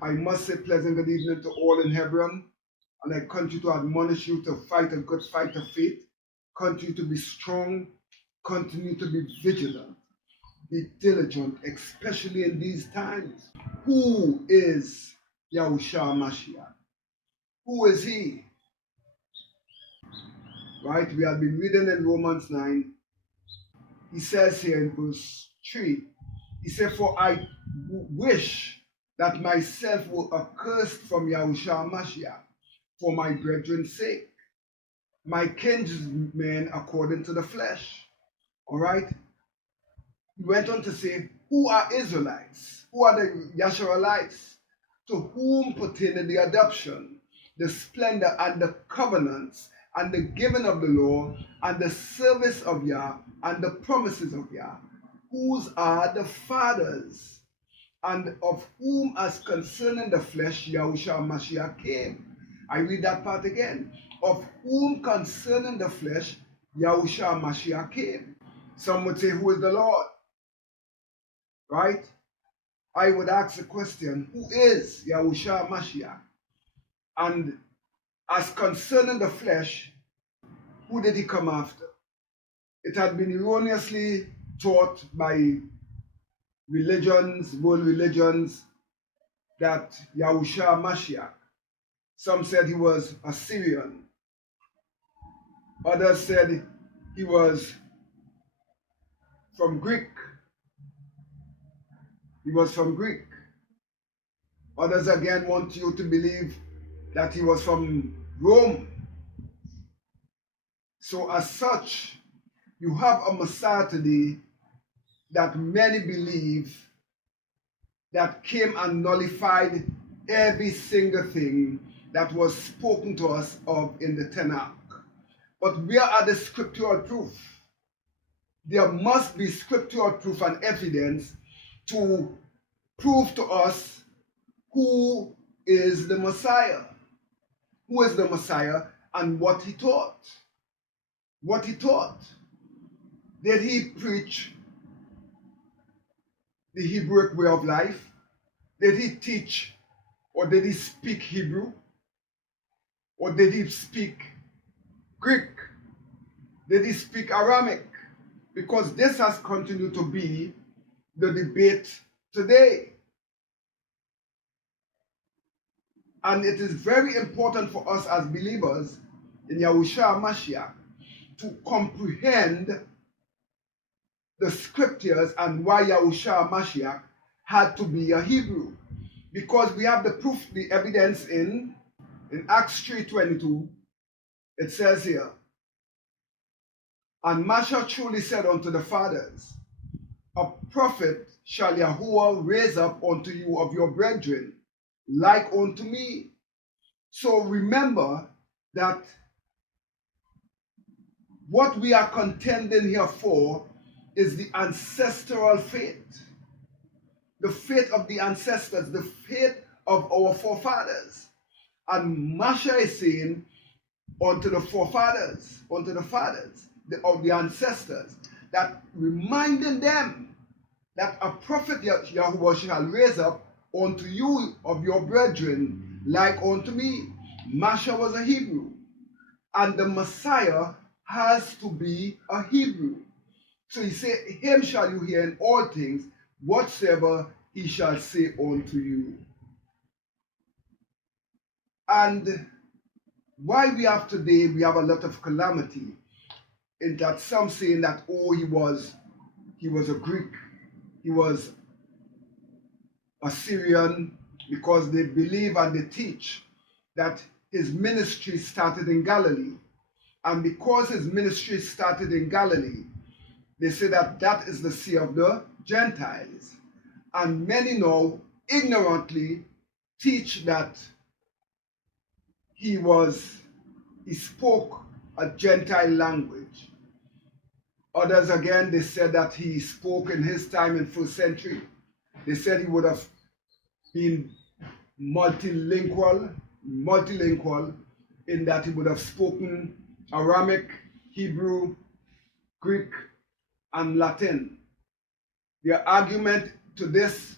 I must say pleasant good evening to all in Hebron, and I continue to admonish you to fight a good fight of faith, continue to be strong, continue to be vigilant, be diligent, especially in these times. Who is Yahusha Ha-Mashiyakh? Who is he? Right? We have been reading in Romans 9. He says here in verse 3, he said, "For I wish that myself were accursed from Yahusha Ha-Mashiyakh for my brethren's sake, my kinsmen according to the flesh." All right? He went on to say, who are Israelites? Who are the Yasharites? To whom pertained the adoption, the splendor and the covenants, and the giving of the law, and the service of Yah, and the promises of Yah, whose are the fathers, and of whom as concerning the flesh Yahusha Ha-Mashiyakh came. I read that part again. Of whom concerning the flesh Yahusha Ha-Mashiyakh came. Some would say, who is the Lord? Right? I would ask the question, who is Yahusha Ha-Mashiyakh? And as concerning the flesh, who did he come after? It had been erroneously taught by religions, world religions, that Yahusha Ha-Mashiyakh, some said he was Assyrian. Others said he was from Greek. He was from Greek. Others again want you to believe that he was from Rome. So as such, you have a Messiah today that many believe that came and nullified every single thing that was spoken to us of in the Tanakh. But where are the scriptural proof? There must be scriptural proof and evidence to prove to us who is the Messiah. Who is the Messiah and what he taught. What he taught. Did he preach the Hebrew way of life? Did he teach or did he speak Hebrew? Or did he speak Greek? Did he speak Aramaic? Because this has continued to be the debate today. And it is very important for us as believers in Yahusha Ha-Mashiyakh to comprehend the scriptures and why Yahusha Ha-Mashiyakh had to be a Hebrew. Because we have the proof, the evidence in Acts 3:22. It says here, "And Masha truly said unto the fathers, a prophet shall Yahuwah raise up unto you of your brethren, like unto me." So remember that what we are contending here for is the ancestral faith. The faith of the ancestors, the faith of our forefathers. And Masha is saying unto the forefathers, unto the fathers of the ancestors, that reminding them that a prophet Yahuwah shall raise up unto you of your brethren, like unto me. Masha was a Hebrew, and the Messiah has to be a Hebrew. So he said, him shall you hear in all things, whatsoever he shall say unto you. And why we have today, we have a lot of calamity, in that some saying that, oh, he was a Greek, he was a Syrian, because they believe and they teach that his ministry started in Galilee. And because his ministry started in Galilee, they say that that is the sea of the Gentiles. And many now ignorantly teach that he spoke a Gentile language. Others again, they said that he spoke in his time in 1st century. They said he would have been multilingual in that he would have spoken Aramaic, Hebrew, Greek, and Latin. Their argument to this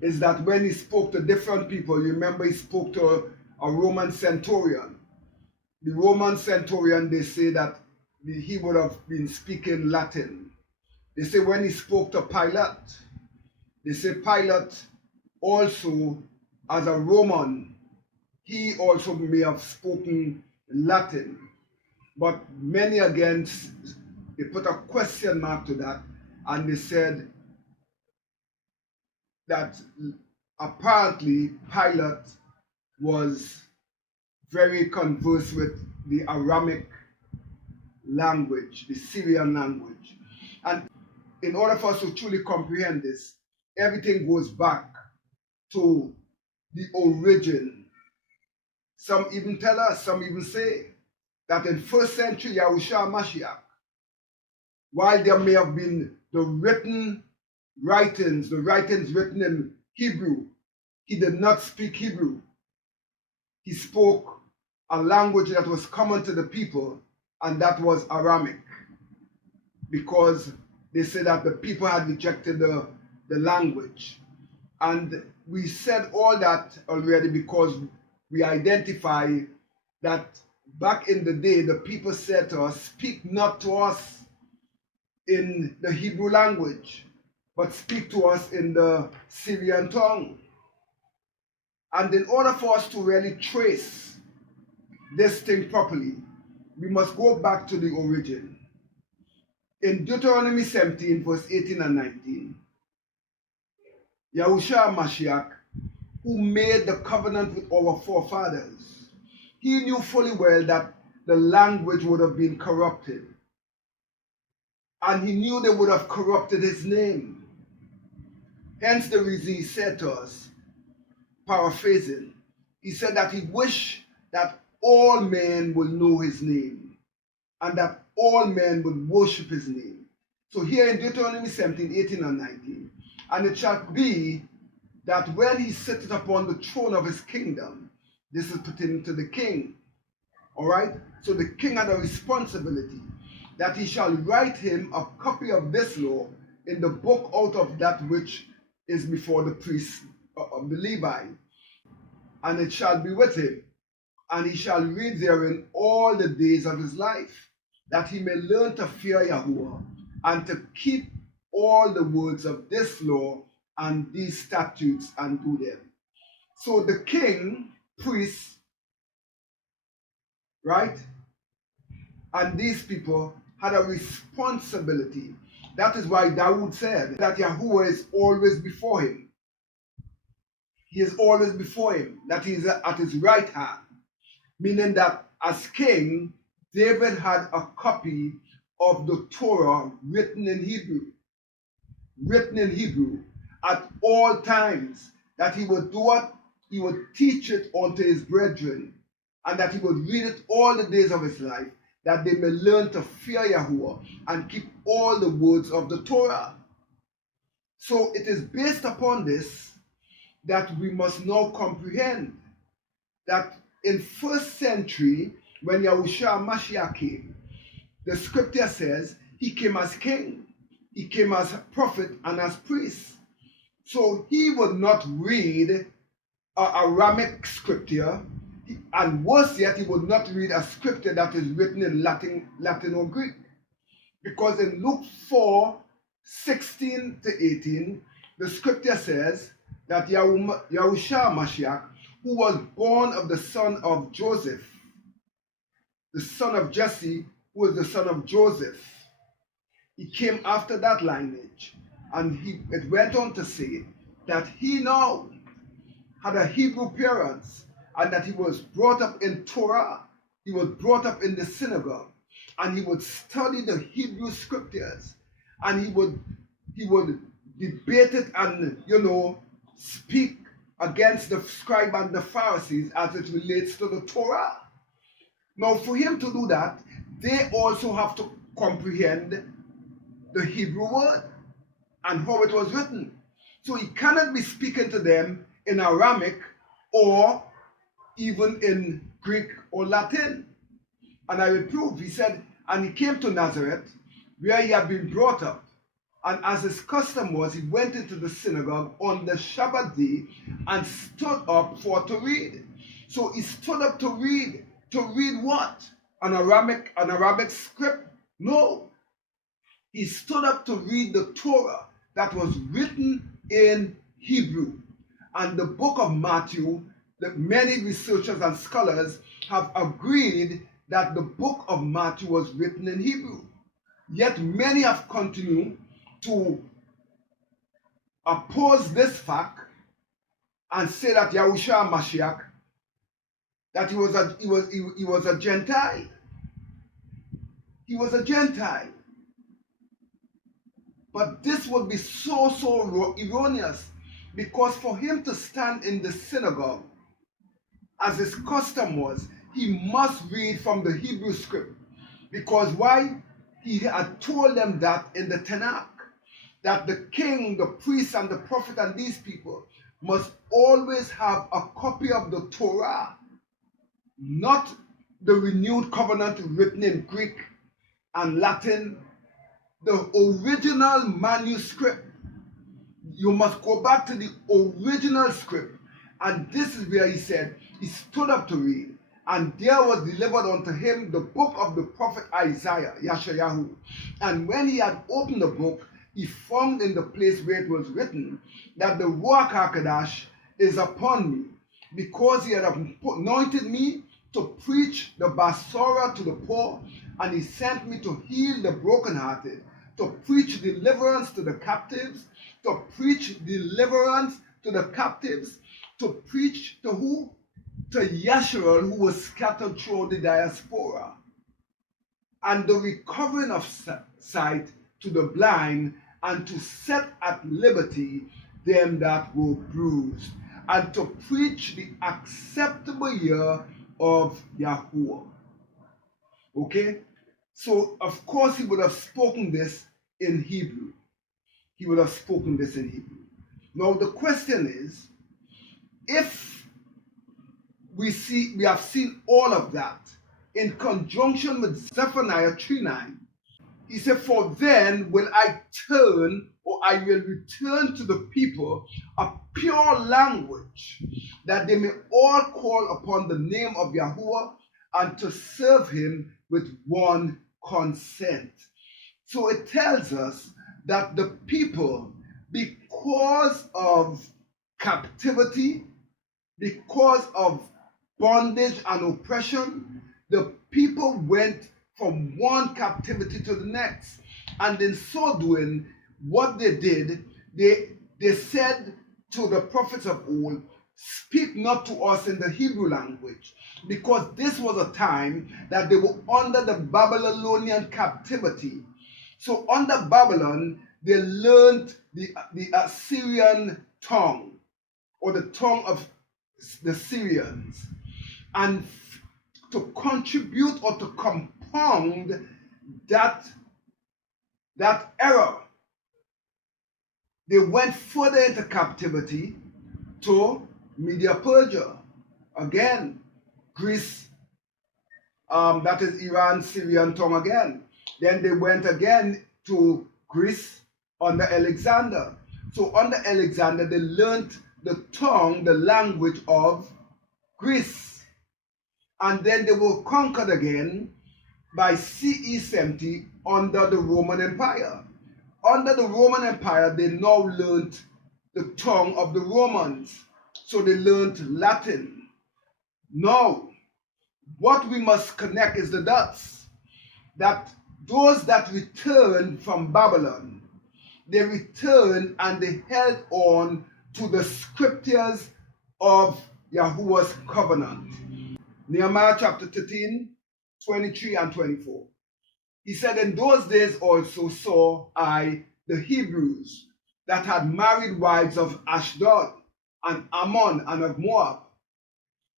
is that when he spoke to different people, you remember he spoke to a Roman centurion. The Roman centurion, they say that he would have been speaking Latin. They say when he spoke to Pilate, they say Pilate also, as a Roman, he also may have spoken Latin. But many again, they put a question mark to that, and they said that apparently Pilate was very conversant with the Aramic language, the Syrian language. And in order for us to truly comprehend this, everything goes back to the origin. Some even tell us, some even say that in first century Yahusha Ha-Mashiyakh, while there may have been the writings written in Hebrew, he did not speak Hebrew. He spoke a language that was common to the people, and that was Aramic, because they say that the people had rejected the language. And we said all that already because we identify that back in the day, the people said to us, speak not to us in the Hebrew language, but speak to us in the Syrian tongue. And in order for us to really trace this thing properly, we must go back to the origin. In Deuteronomy 17, verse 18 and 19, Yahusha Ha-Mashiyakh, who made the covenant with our forefathers, he knew fully well that the language would have been corrupted. And he knew they would have corrupted his name. Hence the reason he said to us, paraphrasing, he said that he wished that all men will know his name and that all men would worship his name. So here in Deuteronomy 17, 18 and 19, and it shall be that when he sitteth upon the throne of his kingdom, this is pertaining to the king, all right? So the king had a responsibility that he shall write him a copy of this law in the book out of that which is before the priests of the Levi, and it shall be with him, and he shall read therein all the days of his life, that he may learn to fear Yahuwah, and to keep all the words of this law and these statutes and do them. So the king, priests, right, and these people had a responsibility. That is why Dawood said that Yahuwah is always before him. He is always before him, that he is at his right hand. Meaning that as king, David had a copy of the Torah written in Hebrew at all times, that he would do what? He would teach it unto his brethren, and that he would read it all the days of his life, that they may learn to fear Yahuwah and keep all the words of the Torah. So it is based upon this that we must now comprehend that in first century, when Yahusha Ha-Mashiyakh came, the scripture says he came as king, he came as prophet and as priest. So he would not read Aramic scripture, and worse yet, he would not read a scripture that is written in Latin or Greek. Because in Luke 4, 16 to 18, the scripture says that Yahusha Ha-Mashiyakh, who was born of the son of Joseph, the son of Jesse, who was the son of Joseph, he came after that lineage. And it went on to say that he now had a Hebrew parents, and that he was brought up in Torah, he was brought up in the synagogue, and he would study the Hebrew scriptures, and he would debate it and speak against the scribe and the Pharisees as it relates to the Torah. Now for him to do that, they also have to comprehend the Hebrew word and how it was written. So he cannot be speaking to them in Aramic or even in Greek or Latin. And I will prove, he said, and he came to Nazareth, where he had been brought up, And as his custom was, he went into the synagogue on the Shabbat day and stood up to read. So he stood up to read. To read what? An Arabic script? No. He stood up to read the Torah that was written in Hebrew. And the book of Matthew, that many researchers and scholars have agreed that the book of Matthew was written in Hebrew. Yet many have continued to oppose this fact and say that Yahusha Ha-Mashiyakh, that he was a Gentile. He was a Gentile. But this would be so erroneous, because for him to stand in the synagogue, as his custom was, he must read from the Hebrew script. Because why? He had told them that in the Tanakh, that the king, the priest, and the prophet, and these people must always have a copy of the Torah, not the renewed covenant written in Greek and Latin, the original manuscript. You must go back to the original script. And this is where he said, he stood up to read, and there was delivered unto him the book of the prophet Isaiah, Yeshayahu. And when he had opened the book, he found in the place where it was written that the Ruach HaKodesh is upon me, because he had anointed me to preach the Basora to the poor, and he sent me to heal the brokenhearted, to preach deliverance to the captives, to preach deliverance to the captives, to preach to who? To Yeshua, who was scattered through the diaspora, and the recovering of sight to the blind, and to set at liberty them that were bruised, and to preach the acceptable year of Yahuwah. Okay? So, of course, he would have spoken this in Hebrew. He would have spoken this in Hebrew. Now, the question is, if we have seen all of that in conjunction with Zephaniah 3:9, he said, for then will I turn, or I will return to the people a pure language, that they may all call upon the name of Yahuwah, and to serve him with one consent. So it tells us that the people, because of captivity, because of bondage and oppression, the people went from one captivity to the next. And in so doing, what they did, they said to the prophets of old, speak not to us in the Hebrew language, because this was a time that they were under the Babylonian captivity. So under Babylon, they learned the Assyrian tongue, or the tongue of the Syrians. And to contribute or to compound that error, they went further into captivity to Media Persia. Again, Greece, that is Iran, Syrian tongue again. Then they went again to Greece under Alexander. So under Alexander, they learned the tongue, the language of Greece. And then they were conquered again by CE 70 under the Roman Empire. Under the Roman Empire, they now learned the tongue of the Romans. So they learned Latin. Now, what we must connect is the dots. That those that returned from Babylon, they returned and they held on to the scriptures of Yahuwah's covenant. Nehemiah chapter 13, 23 and 24. He said, in those days also saw I the Hebrews that had married wives of Ashdod and Ammon and of Moab,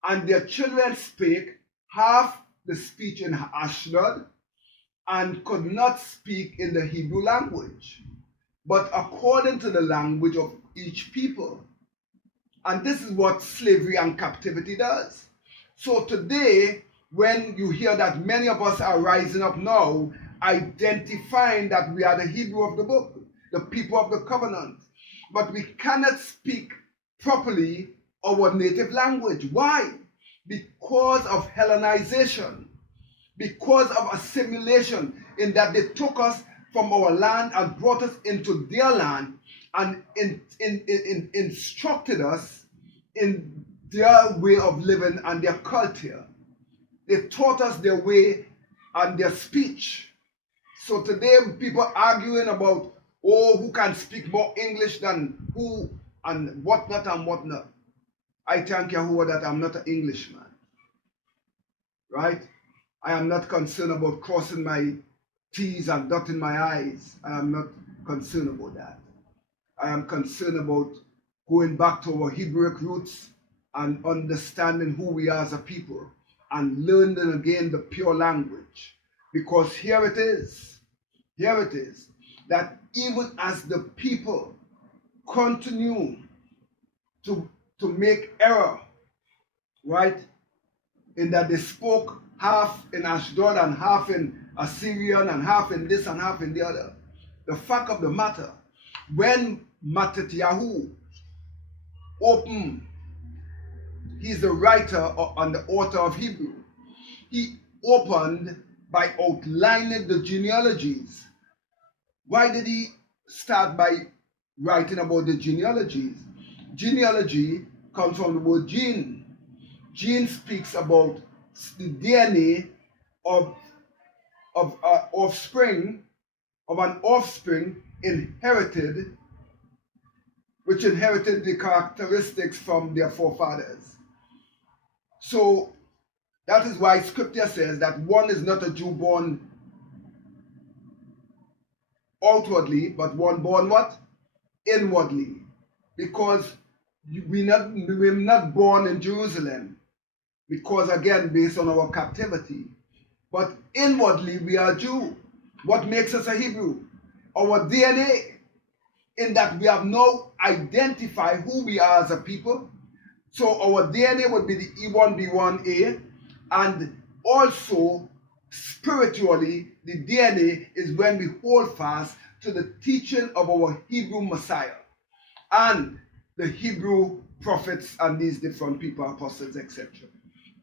and their children spake half the speech in Ashdod, and could not speak in the Hebrew language, but according to the language of each people. And this is what slavery and captivity does. So today, when you hear that many of us are rising up now, identifying that we are the Hebrew of the book, the people of the covenant. But we cannot speak properly our native language. Why? Because of Hellenization, because of assimilation, in that they took us from our land and brought us into their land and instructed us in their way of living and their culture. They taught us their way and their speech. So today people arguing about, oh, who can speak more English than who and whatnot and whatnot. I thank Yahuwah that I'm not an Englishman. Right? I am not concerned about crossing my T's and dotting my I's. I am not concerned about that. I am concerned about going back to our Hebrew roots and understanding who we are as a people and learning again the pure language. Because here it is, that even as the people continue to make error, right, in that they spoke half in Ashdod and half in Assyrian and half in this and half in the other. The fact of the matter, when Mattatyahu opened, he's the writer and the author of Hebrew, he opened by outlining the genealogies. Why did he start by writing about the genealogies? Genealogy comes from the word gene. Gene speaks about the DNA of an offspring inherited, which inherited the characteristics from their forefathers. So that is why scripture says that one is not a Jew born outwardly, but one born what? Inwardly. Because we're not born in Jerusalem. Because again, based on our captivity. But inwardly we are Jew. What makes us a Hebrew? Our DNA, in that we have now identified who we are as a people. So our DNA would be the E1B1A, and also spiritually, the DNA is when we hold fast to the teaching of our Hebrew Messiah and the Hebrew prophets and these different people, apostles, etc.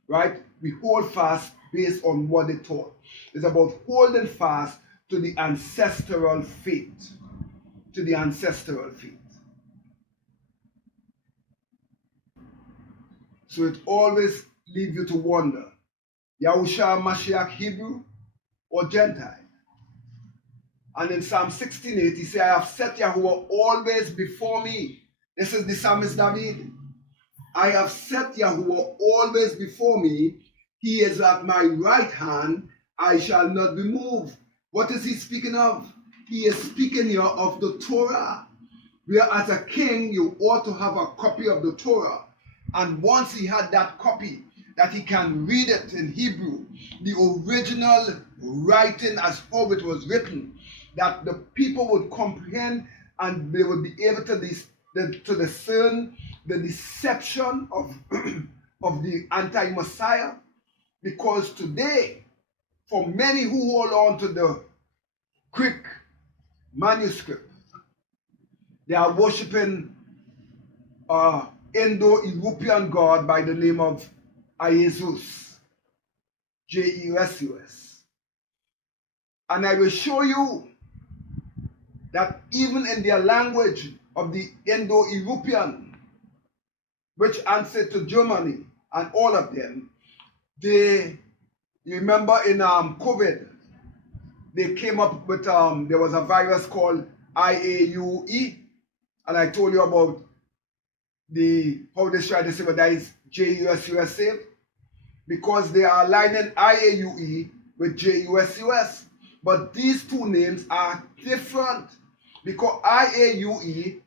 Right? We hold fast based on what they taught. It's about holding fast to the ancestral faith. To the ancestral faith. So it always leaves you to wonder, Yahusha Ha-Mashiyakh Hebrew or Gentile? And in Psalm 16:8, he said, I have set Yahuwah always before me. This is the psalmist David. I have set Yahuwah always before me. He is at my right hand. I shall not be moved. What is he speaking of? He is speaking here of the Torah. Where as a king, you ought to have a copy of the Torah. And once he had that copy, that he can read it in Hebrew, the original writing as how it was written, that the people would comprehend and they would be able to discern the deception of, of the anti-Messiah. Because today, for many who hold on to the Greek manuscript, they are worshiping Indo-European god by the name of Jesus, Jesus. And I will show you that even in their language of the Indo-European, which answered to Germany and all of them, you remember in COVID, they came up with, there was a virus called IAUE, and I told you about how they tried to say that is JUSUS, because they are aligning IAUE with JUSUS. But these two names are different, because IAUE,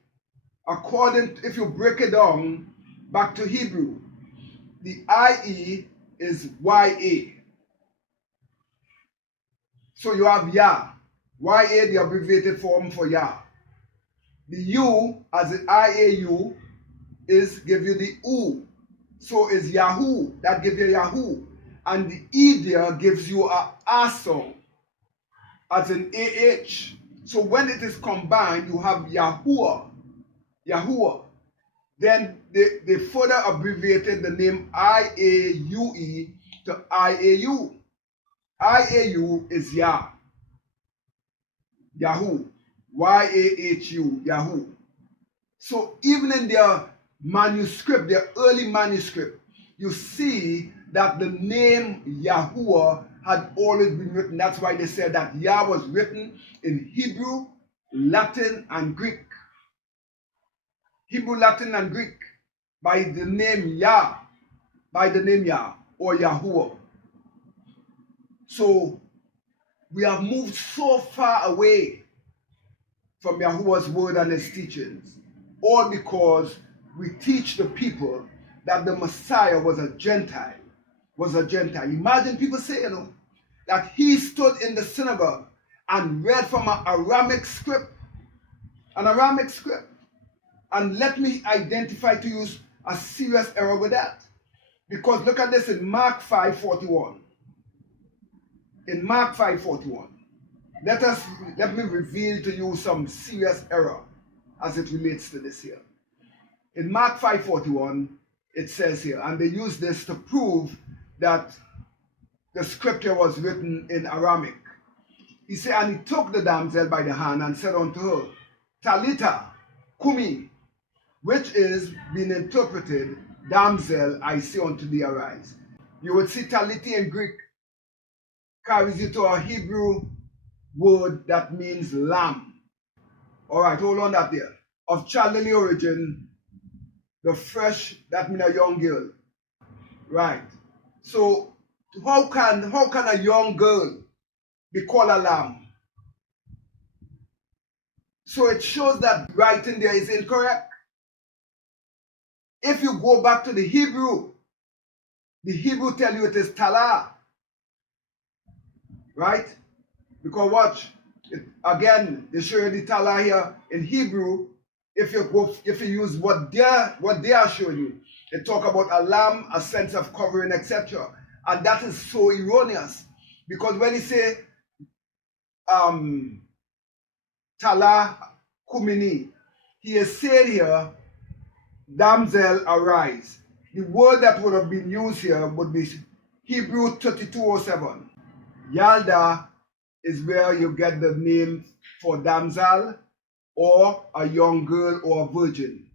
if you break it down back to Hebrew, the IE is YA. So you have Yah. YA, the abbreviated form for Yah. The U, as the IAU, give you the U. So is Yahoo, that gives you Yahoo. And the E there gives you a sound, as in AH. So when it is combined, you have Yahuwah. Yahuwah. Then they further abbreviated the name IAUE to IAU. IAU is Yah. Yahoo. YAHU. Yahoo. So even in their manuscript, their early manuscript, you see that the name Yahuwah had always been written. That's why they said that Yah was written in Hebrew, Latin, and Greek. Hebrew, Latin, and Greek by the name Yah, or Yahuwah. So we have moved so far away from Yahuwah's word and his teachings, all because we teach the people that the Messiah was a Gentile. Imagine people saying, that he stood in the synagogue and read from an Aramaic script. And let me identify to you a serious error with that. Because look at this in Mark 5:41. In Mark 5:41. Let me reveal to you some serious error as it relates to this here. In Mark 5:41, it says here, and they use this to prove that the scripture was written in Aramaic. He said, and he took the damsel by the hand and said unto her, Talita, Kumi, which is being interpreted, damsel, I say unto thee, arise. You would see Taliti in Greek carries you to a Hebrew word that means lamb. All right, hold on that there. Of childly origin, the fresh, that means a young girl. Right. So how can a young girl be called a lamb? So it shows that writing there is incorrect. If you go back to the Hebrew tell you it is Talah. Right? Because watch, again, they show you the Talah here in Hebrew. If you use what they are showing you, they talk about a lamb, a sense of covering, etc. And that is so erroneous. Because when he say Talah Kumini, he is saying here, damsel, arise. The word that would have been used here would be Hebrew 32:07. Yalda is where you get the name for damsel, or a young girl, or a virgin.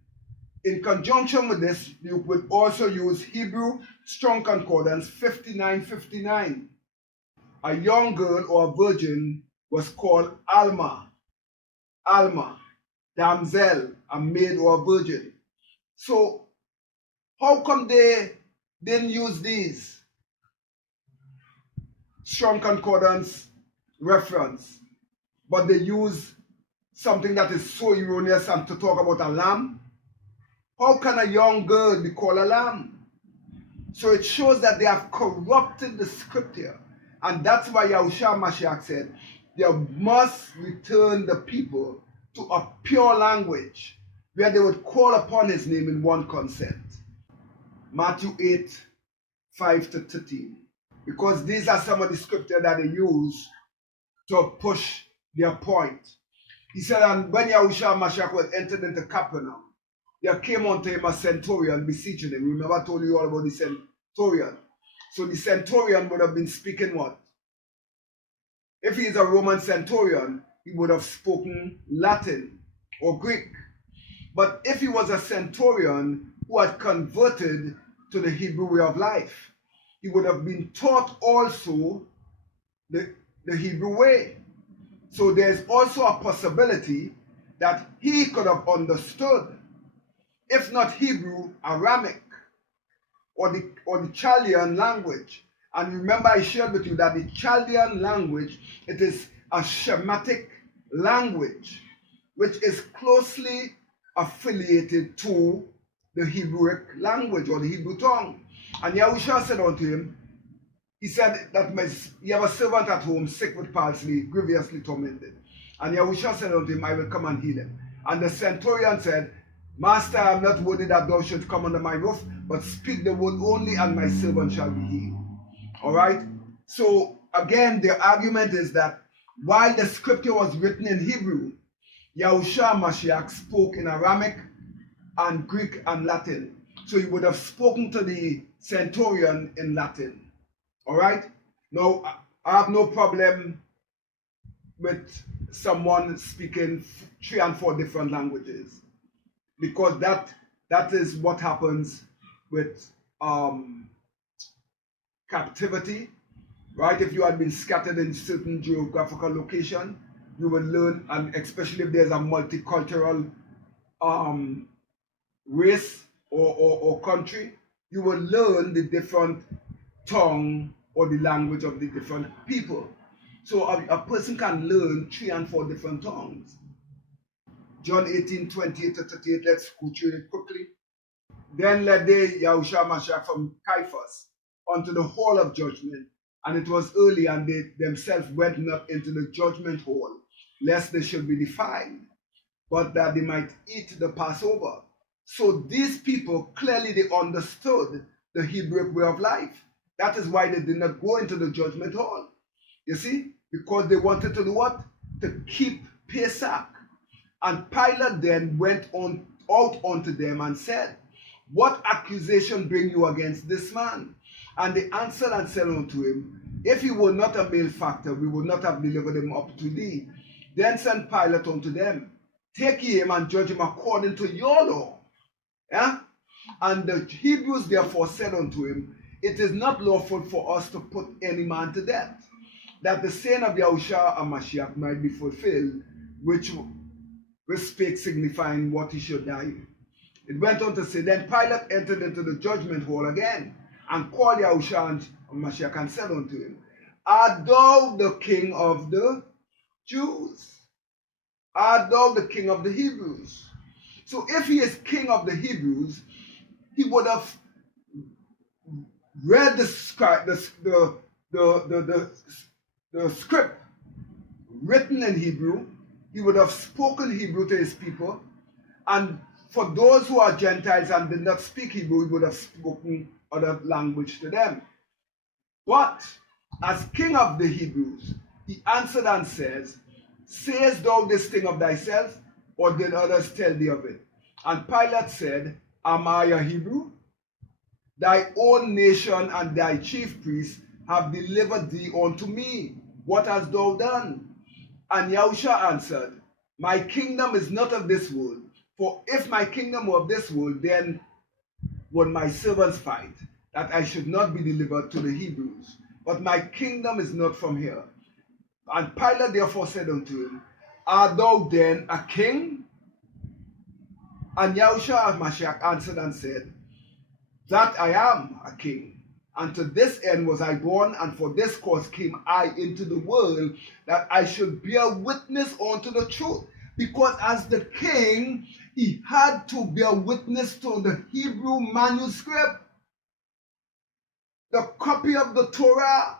In conjunction with this, you would also use Hebrew Strong Concordance 59:59. A young girl or a virgin was called Alma. Alma, damsel, a maid or a virgin. So how come they didn't use these Strong Concordance reference, but they use something that is so erroneous and to talk about a lamb? How can a young girl be called a lamb? So it shows that they have corrupted the scripture. And that's why Yahusha Ha-Mashiyakh said, they must return the people to a pure language where they would call upon his name in one consent. Matthew 8:5-13. Because these are some of the scripture that they use to push their point. He said, and when Yahusha Ha-Mashiyakh was entered into Capernaum, there came unto him a centurion beseeching him. Remember I told you all about the centurion. So the centurion would have been speaking what? If he is a Roman centurion, he would have spoken Latin or Greek. But if he was a centurion who had converted to the Hebrew way of life, he would have been taught also the Hebrew way. So there's also a possibility that he could have understood, if not Hebrew, Aramaic, or the Chaldean language. And remember I shared with you that the Chaldean language, it is a Shemitic language, which is closely affiliated to the Hebrew language or the Hebrew tongue. And Yahusha said unto him, he said that you have a servant at home sick with palsy, grievously tormented. And Yahusha said unto him, I will come and heal him. And the centurion said, Master, I am not worthy that thou should come under my roof, but speak the word only, and my servant shall be healed. All right? So, again, the argument is that while the scripture was written in Hebrew, Yahusha Ha-Mashiyakh spoke in Aramaic and Greek and Latin. So he would have spoken to the centurion in Latin. All right? Now, I have no problem with someone speaking 3 and 4 different languages, because that is what happens with captivity, right? If you had been scattered in certain geographical location, you will learn, and especially if there's a multicultural race or country, you will learn the different tongue or the language of the different people. So a person can learn 3 and 4 different tongues. John 18:28-38, let's go through it quickly. Then led they Yahusha Ha-Mashiyakh from Caiaphas unto the hall of judgment, and it was early, and they themselves went not into the judgment hall, lest they should be defiled, but that they might eat the Passover. So these people clearly they understood the Hebrew way of life. That is why they did not go into the judgment hall. You see, because they wanted to do what? To keep Pesach. And Pilate then went out unto them and said, what accusation bring you against this man? And they answered and said unto him, if he were not a malefactor, we would not have delivered him up to thee. Then sent Pilate unto them, take ye him and judge him according to your law. Yeah? And the Hebrews therefore said unto him, it is not lawful for us to put any man to death, that the saying of Yahusha Ha-Mashiyakh might be fulfilled, which spake signifying what he should die. It went on to say, then Pilate entered into the judgment hall again, and called Yahusha Ha-Mashiyakh and said unto him, art thou the king of the Jews? Art thou the king of the Hebrews? So if he is king of the Hebrews, he would have read the script written in Hebrew. He would have spoken Hebrew to his people, and for those who are Gentiles and did not speak Hebrew, he would have spoken other language to them. But as king of the Hebrews, he answered and says, sayest thou this thing of thyself, or did others tell thee of it? And Pilate said, am I a Hebrew? Thy own nation and thy chief priests have delivered thee unto me. What hast thou done? And Yahusha answered, my kingdom is not of this world. For if my kingdom were of this world, then would my servants fight, that I should not be delivered to the Hebrews. But my kingdom is not from here. And Pilate therefore said unto him, art thou then a king? And Yahusha Ha-Mashiyakh answered and said, that I am a king. And to this end was I born, and for this cause came I into the world, that I should bear witness unto the truth. Because as the king, he had to bear witness to the Hebrew manuscript. The copy of the Torah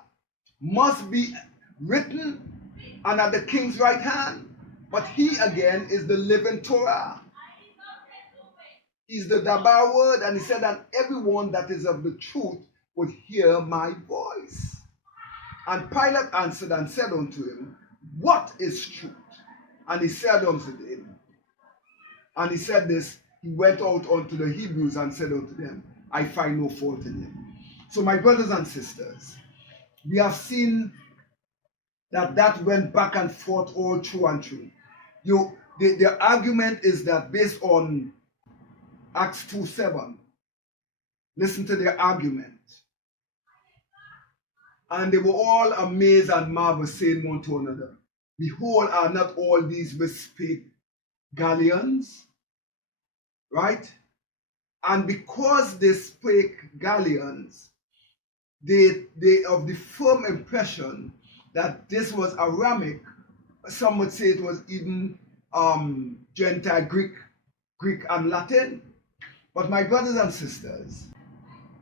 must be written and at the king's right hand. But he again is the living Torah. He's the Dabar word, and he said that everyone that is of the truth would hear my voice. And Pilate answered and said unto him, what is truth? And he said unto them, and he said this, he went out unto the Hebrews and said unto them, I find no fault in him. So my brothers and sisters, we have seen that went back and forth all through and through. The argument is that based on Acts 2:7. Listen to their argument. And they were all amazed and marveled, saying one to another, behold, are not all these which speak Galileans? Right? And because they spake Galileans, they of the firm impression that this was Aramaic. Some would say it was even Gentile Greek and Latin. But my brothers and sisters,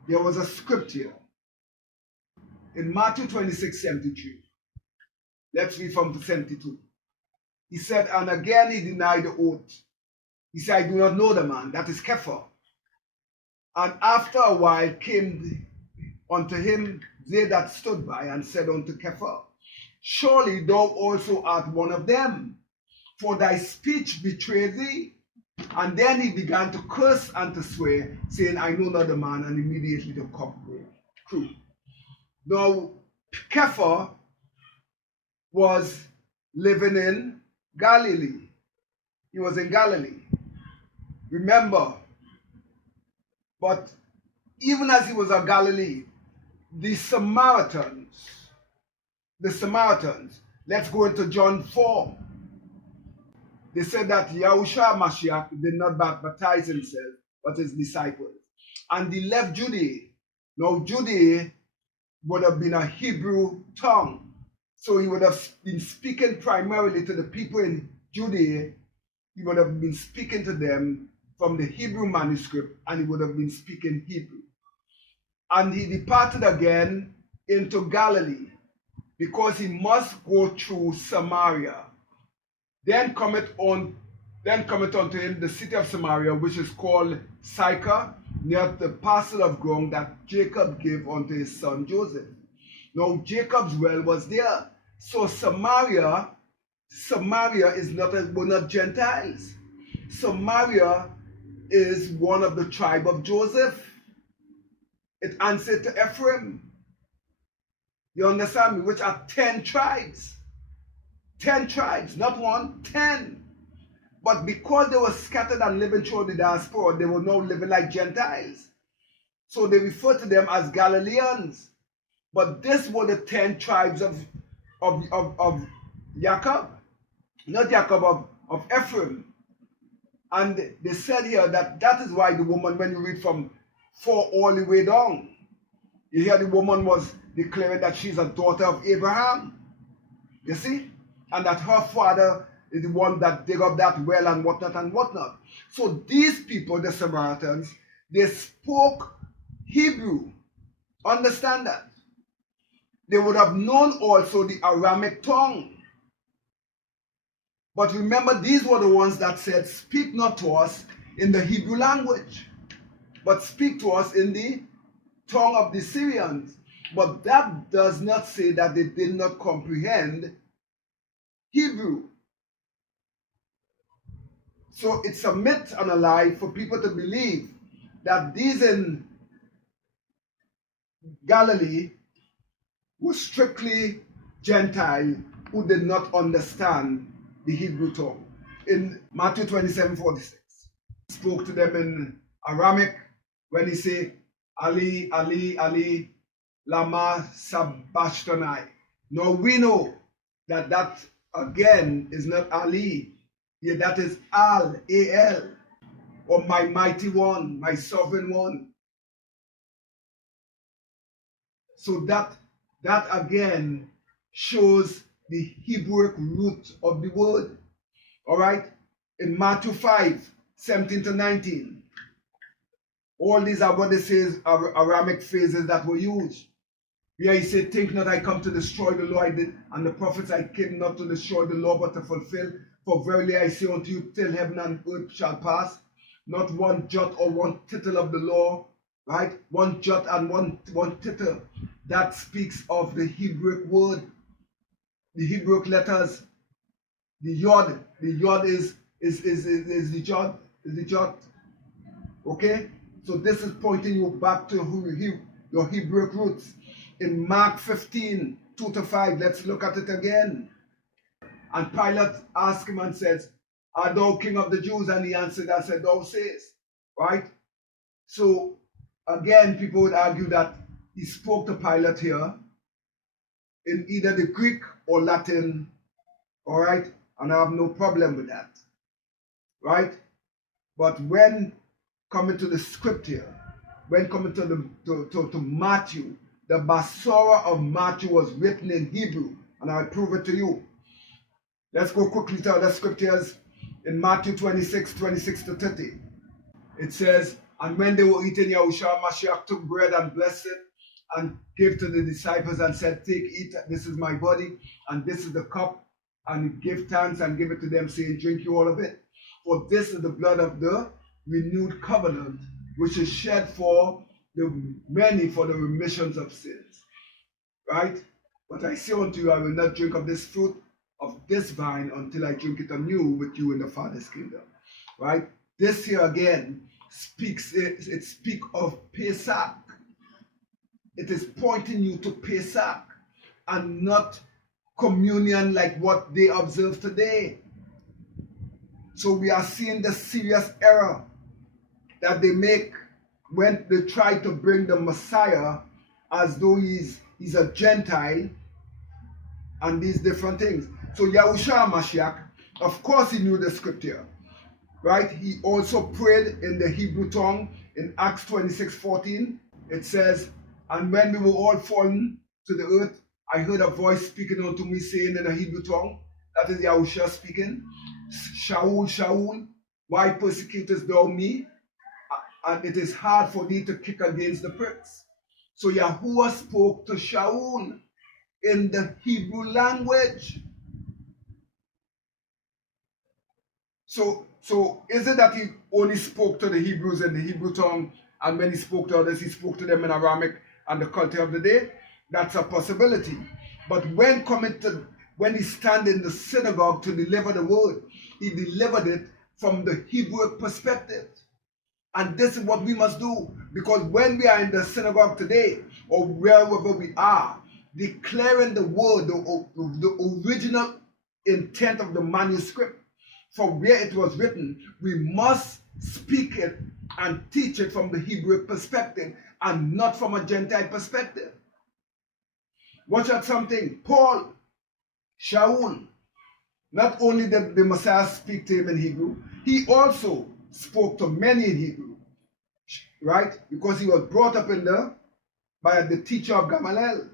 there was a script here in Matthew 26:73. Let's read from 72. He said, and again he denied the oath. He said, I do not know the man, that is Kepha. And after a while came unto him they that stood by, and said unto Kepha, surely thou also art one of them, for thy speech betrayed thee. And then he began to curse and to swear, saying, I know not the man, and immediately the cock crew. Now, Kepha was living in Galilee. He was in Galilee. Remember, but even as he was in Galilee, the Samaritans, let's go into John 4. They said that Yahusha Ha-Mashiyakh did not baptize himself, but his disciples. And he left Judea. Now, Judea would have been a Hebrew tongue. So he would have been speaking primarily to the people in Judea. He would have been speaking to them from the Hebrew manuscript, and he would have been speaking Hebrew. And he departed again into Galilee, because he must go through Samaria. Then cometh unto him the city of Samaria, which is called Sychar, near the parcel of ground that Jacob gave unto his son Joseph. Now Jacob's well was there. So Samaria is were not Gentiles. Samaria is one of the tribe of Joseph. It answered to Ephraim. You understand me? Which are 10 tribes. 10 tribes, not one, 10. But because they were scattered and living through the diaspora, they were now living like Gentiles. So they refer to them as Galileans. But this were the 10 tribes of Jacob, not Jacob, of Ephraim. And they said here that is why the woman, when you read from 4 all the way down, you hear the woman was declaring that she's a daughter of Abraham. You see? And that her father is the one that dig up that well and whatnot and whatnot. So these people, the Samaritans, they spoke Hebrew. Understand that? They would have known also the Aramic tongue. But remember, these were the ones that said, speak not to us in the Hebrew language, but speak to us in the tongue of the Syrians. But that does not say that they did not comprehend Hebrew. So it's a myth and a lie for people to believe that these in Galilee were strictly Gentile who did not understand the Hebrew tongue. In Matthew 27:46, he spoke to them in Aramic when he said, Ali, Ali, Ali, lama sabachthani. Now we know that again is not Ali. Yeah, that is Al, A-L, or my mighty one, my sovereign one. So that again shows the Hebrew root of the word. All right? In Matthew 5:17-19, all these are what they say are Aramic phrases that were used. Here he said, think not I come to destroy the law, I did, and the prophets I came not to destroy the law, but to fulfill. For verily I say unto you, till heaven and earth shall pass, not one jot or one tittle of the law, right? One jot and one tittle. That speaks of the Hebrew word, the Hebrew letters. The yod is the jot, Okay? So this is pointing you back to your Hebrew roots. In Mark 15:2-5, let's look at it again. And Pilate asked him and says, art thou king of the Jews? And he answered and said, thou sayest. Right? So again, people would argue that he spoke to Pilate here in either the Greek or Latin. All right? And I have no problem with that. Right? But when coming to the scripture, when coming to Matthew, the Basora of Matthew was written in Hebrew, and I'll prove it to you. Let's go quickly to other scriptures. In Matthew 26:26-30, it says, and when they were eating, Yahusha Ha-Mashiyakh took bread and blessed it and gave to the disciples and said, take, eat, this is my body, and this is the cup, and give thanks and give it to them, saying, drink you all of it. For this is the blood of the renewed covenant, which is shed for the many for the remissions of sins. Right? But I say unto you, I will not drink of this fruit of this vine until I drink it anew with you in the Father's kingdom. Right? This here again speaks, it speaks of Pesach. It is pointing you to Pesach and not communion like what they observe today. So we are seeing the serious error that they make when they try to bring the Messiah as though he's a Gentile and these different things. So Yahusha Ha-Mashiyakh, of course he knew the scripture, right? He also prayed in the Hebrew tongue in Acts 26:14. It says, and when we were all fallen to the earth, I heard a voice speaking unto me saying in a Hebrew tongue, that is Yahusha speaking, Shaul, Shaul, why persecutest thou me? And it is hard for thee to kick against the pricks. So Yahuwah spoke to Shaul in the Hebrew language. So is it that he only spoke to the Hebrews in the Hebrew tongue, and when he spoke to others, he spoke to them in Aramaic and the culture of the day? That's a possibility. But when he stand in the synagogue to deliver the word, he delivered it from the Hebrew perspective. And this is what we must do, because when we are in the synagogue today, or wherever we are, declaring the word, the original intent of the manuscript, from where it was written, we must speak it and teach it from the Hebrew perspective and not from a Gentile perspective. Watch out something. Paul, Shaul, not only did the Messiah speak to him in Hebrew, he also spoke to many in Hebrew, right? Because he was brought up by the teacher of Gamaliel.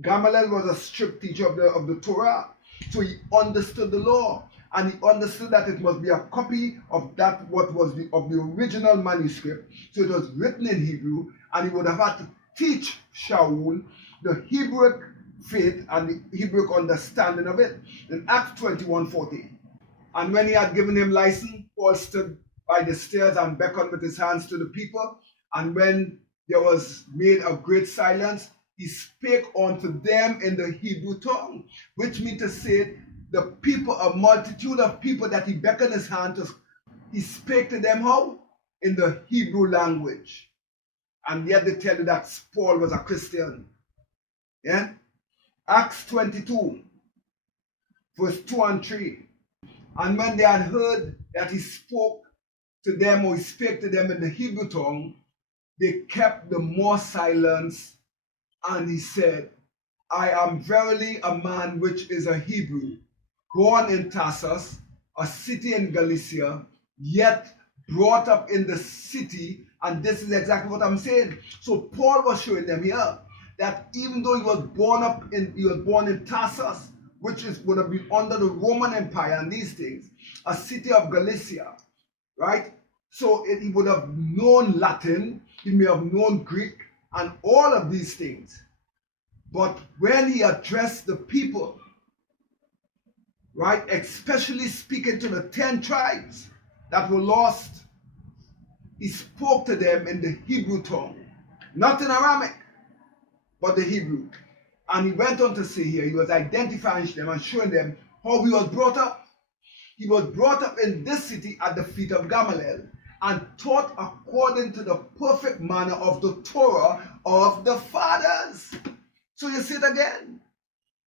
Gamaliel was a strict teacher of the Torah, so he understood the law, and he understood that it must be a copy of that what was of the original manuscript. So it was written in Hebrew, and he would have had to teach Shaul the Hebrew faith and the Hebrew understanding of it. In Acts 21:14. And when he had given him license, Paul stood by the stairs and beckoned with his hands to the people. And when there was made a great silence, he spake unto them in the Hebrew tongue, which means to say, the people, a multitude of people that he beckoned his hand to, he spake to them how? In the Hebrew language. And yet they tell you that Paul was a Christian. Yeah? Acts 22, verse 2 and 3. And when they had heard that he spoke to them, or he spake to them in the Hebrew tongue, they kept the more silence. And he said, I am verily a man which is a Hebrew, born in Tarsus, a city in Galicia, yet brought up in the city. And this is exactly what I'm saying. So Paul was showing them here that even though he was born in Tarsus, which would have been under the Roman Empire and these things, a city of Galicia, right? So he would have known Latin, he may have known Greek, and all of these things. But when he addressed the people, right, especially speaking to the 10 tribes that were lost, he spoke to them in the Hebrew tongue, not in Aramaic, but the Hebrew. And he went on to say here, he was identifying them and showing them how he was brought up. He was brought up in this city at the feet of Gamaliel and taught according to the perfect manner of the Torah of the fathers. So you see it again.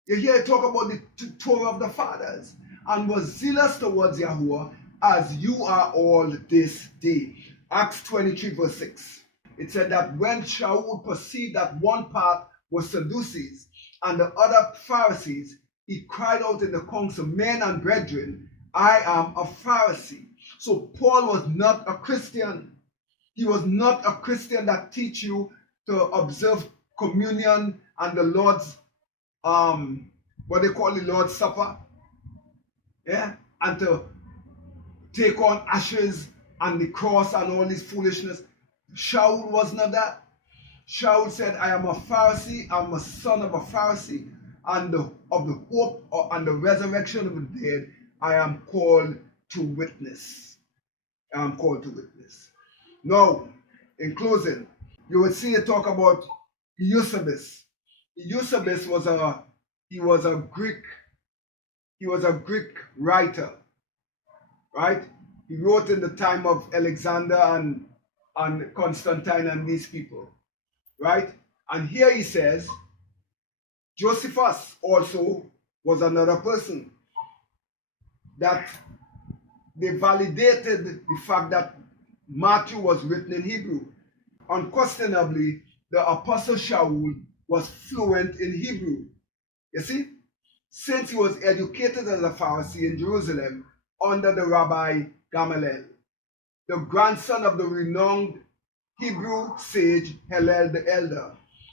You hear it talk about the Torah of the fathers, and was zealous towards Yahuwah as you are all this day. Acts 23 verse 6. It said that when Shaul perceived that one part was Sadducees and the other Pharisees, he cried out in the council, men and brethren, I am a Pharisee. So Paul was not a Christian. He was not a Christian that teach you to observe communion and the Lord's, what they call the Lord's Supper, yeah, and to take on ashes and the cross and all this foolishness. Shaul was not that. Shaul said, I am a Pharisee, I'm a son of a Pharisee, and of the hope and the resurrection of the dead, I am called to witness. I am called to witness. Now, in closing, you will see it talk about Eusebius. Eusebius was a he was a Greek, writer, right? He wrote in the time of Alexander and Constantine and these people, right? And here he says, Josephus also was another person that they validated the fact that Matthew was written in Hebrew. Unquestionably, the Apostle Shaul was fluent in Hebrew. You see? Since he was educated as a Pharisee in Jerusalem under the Rabbi Gamaliel, the grandson of the renowned Hebrew sage Hillel the Elder.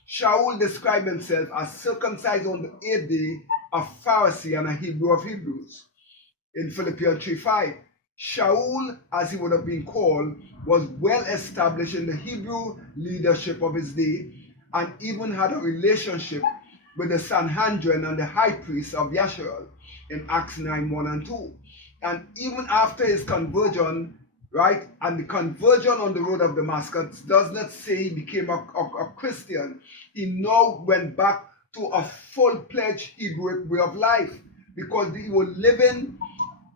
Shaul described himself as circumcised on the 8th day, a Pharisee and a Hebrew of Hebrews. In Philippians 3:5, Shaul, as he would have been called, was well established in the Hebrew leadership of his day and even had a relationship with the Sanhedrin and the high priest of Yahusha in Acts 9:1 and 2. And even after his conversion, right, and the conversion on the road of Damascus does not say he became a Christian. He now went back to a full-fledged Hebrew way of life because he was living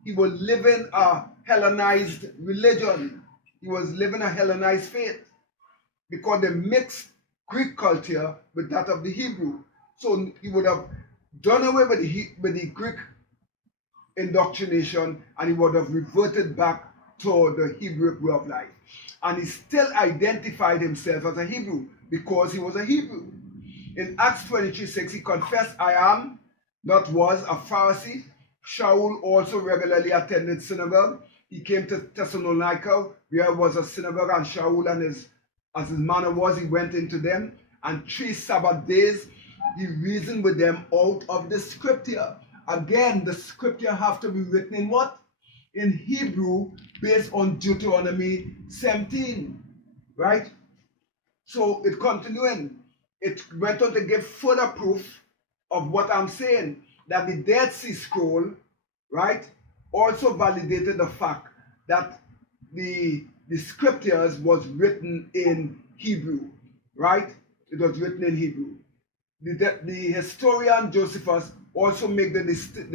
a Hellenized religion. He was living a Hellenized faith because they mixed Greek culture with that of the Hebrew. So he would have done away with the Greek indoctrination and he would have reverted back to the Hebrew way of life. And he still identified himself as a Hebrew because he was a Hebrew. In Acts 23:6, he confessed, I am, not was, a Pharisee. Shaul also regularly attended synagogue. He came to Thessalonica, where there was a synagogue, and Shaul, as his manner was, he went into them. And 3 Sabbath days, he reasoned with them out of the scripture. Again, the scripture have to be written in what? In Hebrew, based on Deuteronomy 17, right? So it continuing. It went on to give further proof of what I'm saying, that the Dead Sea Scroll, right, also validated the fact that the scriptures was written in Hebrew, right? It was written in Hebrew. The historian Josephus also make the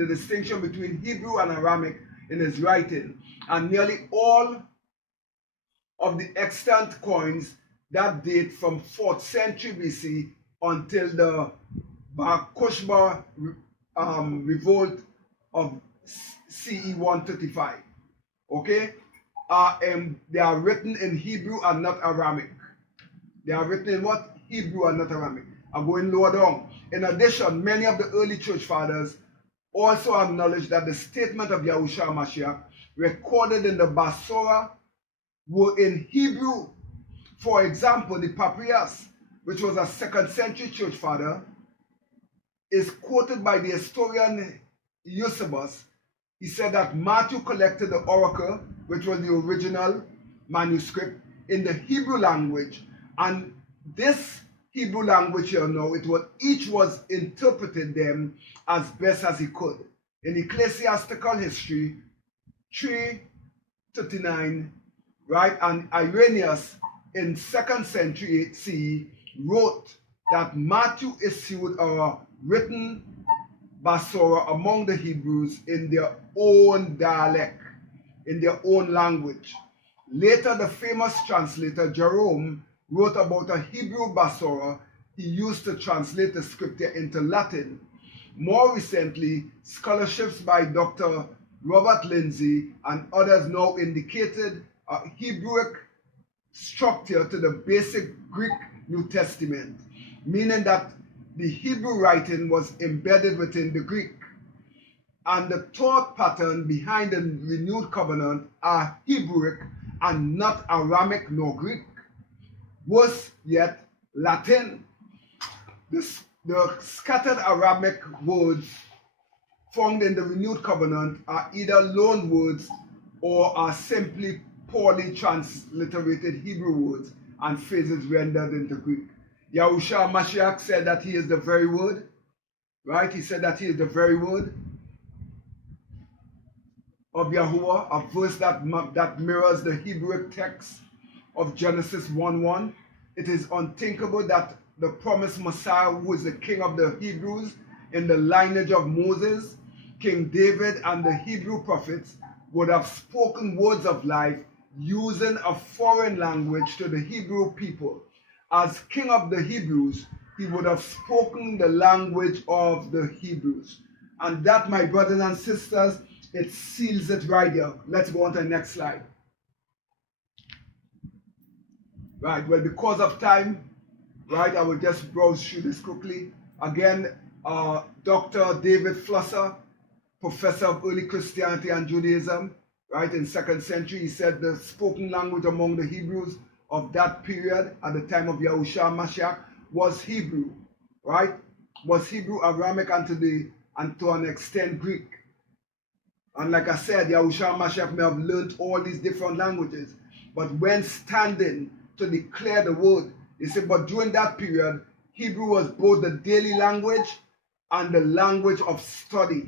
distinction between Hebrew and Aramaic in his writing, and nearly all of the extant coins that date from 4th century BC until the Bar Kokhba revolt of CE 135. Okay? They are written in Hebrew and not Aramaic. They are written in what? Hebrew and not Aramaic. I'm going lower down. In addition, many of the early church fathers also acknowledged that the statement of Yahusha Ha-Mashiyakh recorded in the Basora were in Hebrew. For example, the Papyrus, which was a 2nd century church father, is quoted by the historian Eusebius. He said that Matthew collected the oracle, which was the original manuscript, in the Hebrew language, and this Hebrew language here now, each was interpreted them as best as he could. In Ecclesiastical History 339, right, and Irenaeus in 2nd century CE wrote that Matthew issued a written Basora among the Hebrews in their own dialect, in their own language. Later, the famous translator Jerome wrote about a Hebrew Basora he used to translate the scripture into Latin. More recently, scholarships by Dr. Robert Lindsay and others now indicated a Hebrewic structure to the basic Greek New Testament, meaning that the Hebrew writing was embedded within the Greek. And the thought pattern behind the renewed covenant are Hebrewic and not Aramaic nor Greek. Worse yet, Latin. The scattered Aramaic words found in the renewed covenant are either loan words or are simply poorly transliterated Hebrew words and phrases rendered into Greek. Yahusha Ha-Mashiyakh said that he is the very word, right? He said that he is the very word of Yahuwah, a verse that mirrors the Hebrew text of Genesis 1:1. It is unthinkable that the promised Messiah, who is the king of the Hebrews, in the lineage of Moses, King David, and the Hebrew prophets would have spoken words of life using a foreign language to the Hebrew people. As king of the Hebrews, he would have spoken the language of the Hebrews. And that, my brothers and sisters, it seals it right here. Let's go on to the next slide. Right, well, because of time, right, I will just browse through this quickly. Again, Dr. David Flusser, professor of early Christianity and Judaism, right, in 2nd century, he said the spoken language among the Hebrews of that period at the time of Yahusha Ha-Mashiyakh was Hebrew, right? Was Hebrew, Aramaic, and to an extent Greek. And like I said, Yahusha Ha-Mashiyakh may have learned all these different languages, but when standing to declare the word, he said, but during that period, Hebrew was both the daily language and the language of study.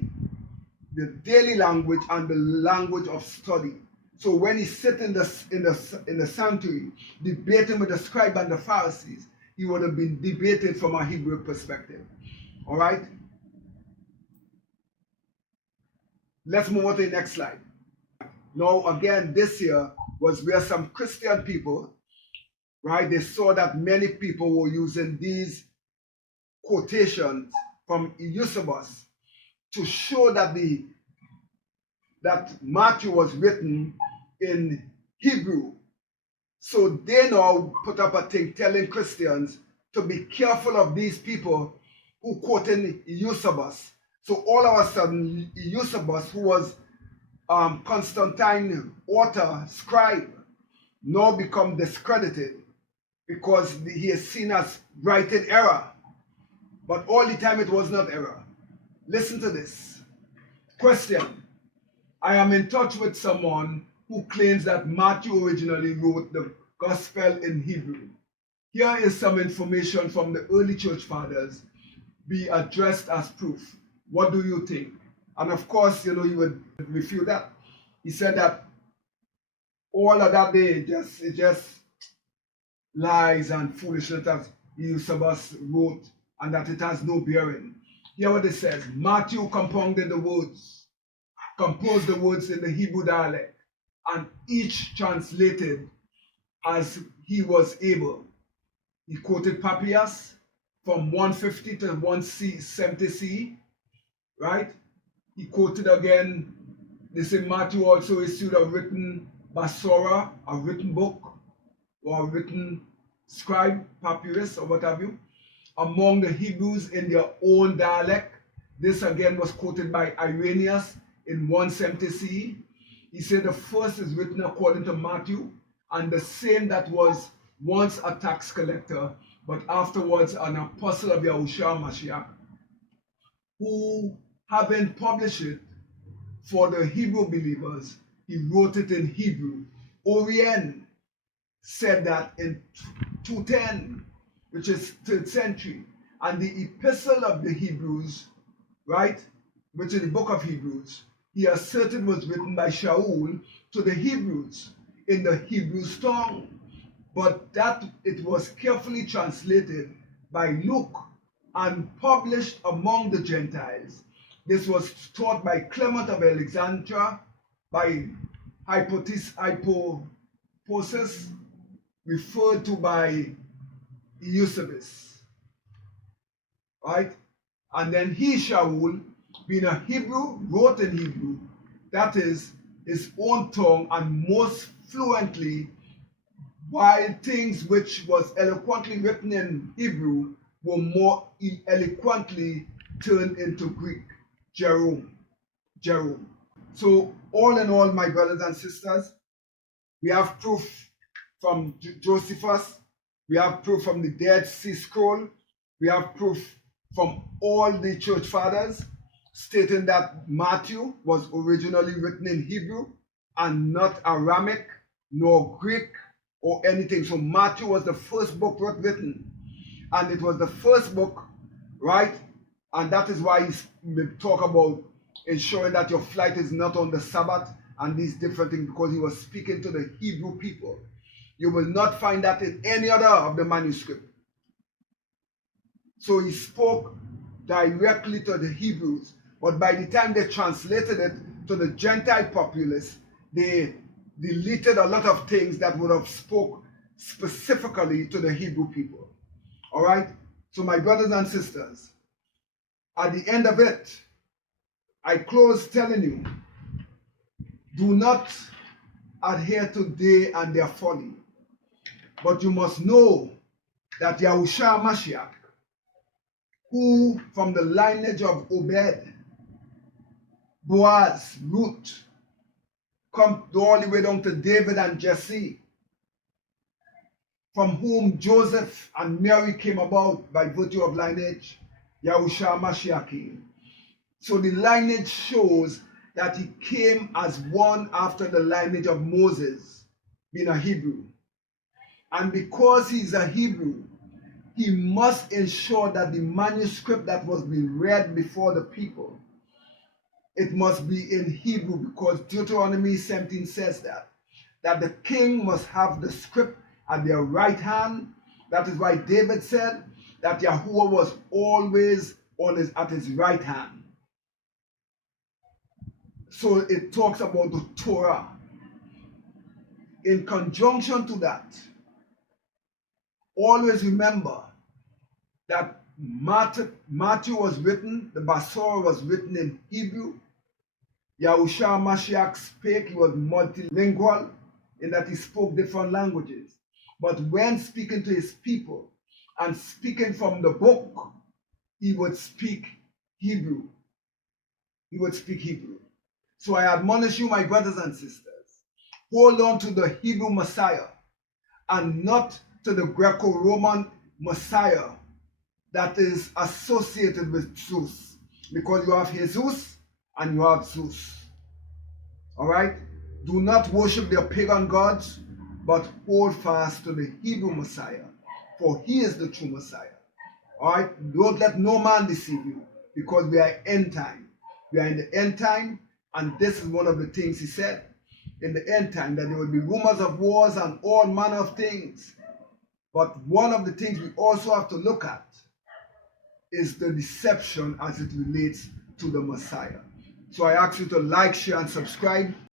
The daily language and the language of study. So when he sit in the sanctuary debating with the scribe and the Pharisees, he would have been debating from a Hebrew perspective. All right? Let's move on to the next slide. Now, again, this here was where some Christian people, right, they saw that many people were using these quotations from Eusebius to show that that Matthew was written in Hebrew. So they now put up a thing telling Christians to be careful of these people who quoted Eusebius. So all of a sudden, Eusebius, who was Constantine author, scribe, now become discredited because he is seen as writing error. But all the time it was not error. Listen to this. Question. I am in touch with someone who claims that Matthew originally wrote the gospel in Hebrew. Here is some information from the early church fathers be addressed as proof. What do you think? And of course, you would refute that. He said that all of that day, it just lies and foolishness that Eusebius wrote, and that it has no bearing. Here what it says, Matthew composed the words in the Hebrew dialect, and each translated as he was able. He quoted Papias from 150 to 170 CE, right? He quoted again, they say Matthew also issued a written basora, a written book, or a written scribe, papyrus, or what have you, among the Hebrews in their own dialect. This again was quoted by Irenaeus in 170 CE. He said the first is written according to Matthew, and the same that was once a tax collector, but afterwards an apostle of Yahusha Ha-Mashiyakh, who, having published it for the Hebrew believers, he wrote it in Hebrew. Orion said that in 210, which is 3rd century, and the epistle of the Hebrews, right, which is the book of Hebrews, he asserted was written by Shaul to the Hebrews in the Hebrew tongue, but that it was carefully translated by Luke and published among the Gentiles. This was taught by Clement of Alexandria, by Hypothesis, referred to by Eusebius, right? And then he, Shaul, being a Hebrew, wrote in Hebrew, that is his own tongue, and most fluently, while things which was eloquently written in Hebrew were more eloquently turned into Greek. Jerome. So all in all, my brothers and sisters, we have proof from Josephus, we have proof from the Dead Sea Scroll, we have proof from all the church fathers stating that Matthew was originally written in Hebrew and not Aramaic nor Greek or anything. So Matthew was the first book written, and it was the first book, right? And that is why he talk about ensuring that your flight is not on the Sabbath and these different things, because he was speaking to the Hebrew people. You will not find that in any other of the manuscript. So he spoke directly to the Hebrews, but by the time they translated it to the Gentile populace, they deleted a lot of things that would have spoke specifically to the Hebrew people. All right? So my brothers and sisters, at the end of it, I close telling you, do not adhere to they and their folly, but you must know that Yahusha Ha-Mashiyakh, who from the lineage of Obed, Boaz, Ruth, come all the way down to David and Jesse, from whom Joseph and Mary came about by virtue of lineage, Yahusha Ha-Mashiyakh came. So the lineage shows that he came as one after the lineage of Moses, being a Hebrew. And because he's a Hebrew, he must ensure that the manuscript that was being read before the people, it must be in Hebrew, because Deuteronomy 17 says that the king must have the script at their right hand. That is why David said that Yahuwah was always at his right hand. So it talks about the Torah. In conjunction to that, always remember that Matthew was written, the Basora was written in Hebrew. Yahusha Ha-Mashiyakh spake, he was multilingual in that he spoke different languages. But when speaking to his people and speaking from the book, he would speak Hebrew. He would speak Hebrew. So I admonish you, my brothers and sisters, hold on to the Hebrew Messiah and not to the Greco-Roman Messiah that is associated with Zeus, because you have Jesus and you have Zeus. All right? Do not worship their pagan gods, but hold fast to the Hebrew Messiah, for he is the true Messiah. All right? Don't let no man deceive you, because we are end time. We are in the end time, and this is one of the things he said in the end time, that there will be rumors of wars and all manner of things. But one of the things we also have to look at is the deception as it relates to the Messiah. So I ask you to like, share, and subscribe.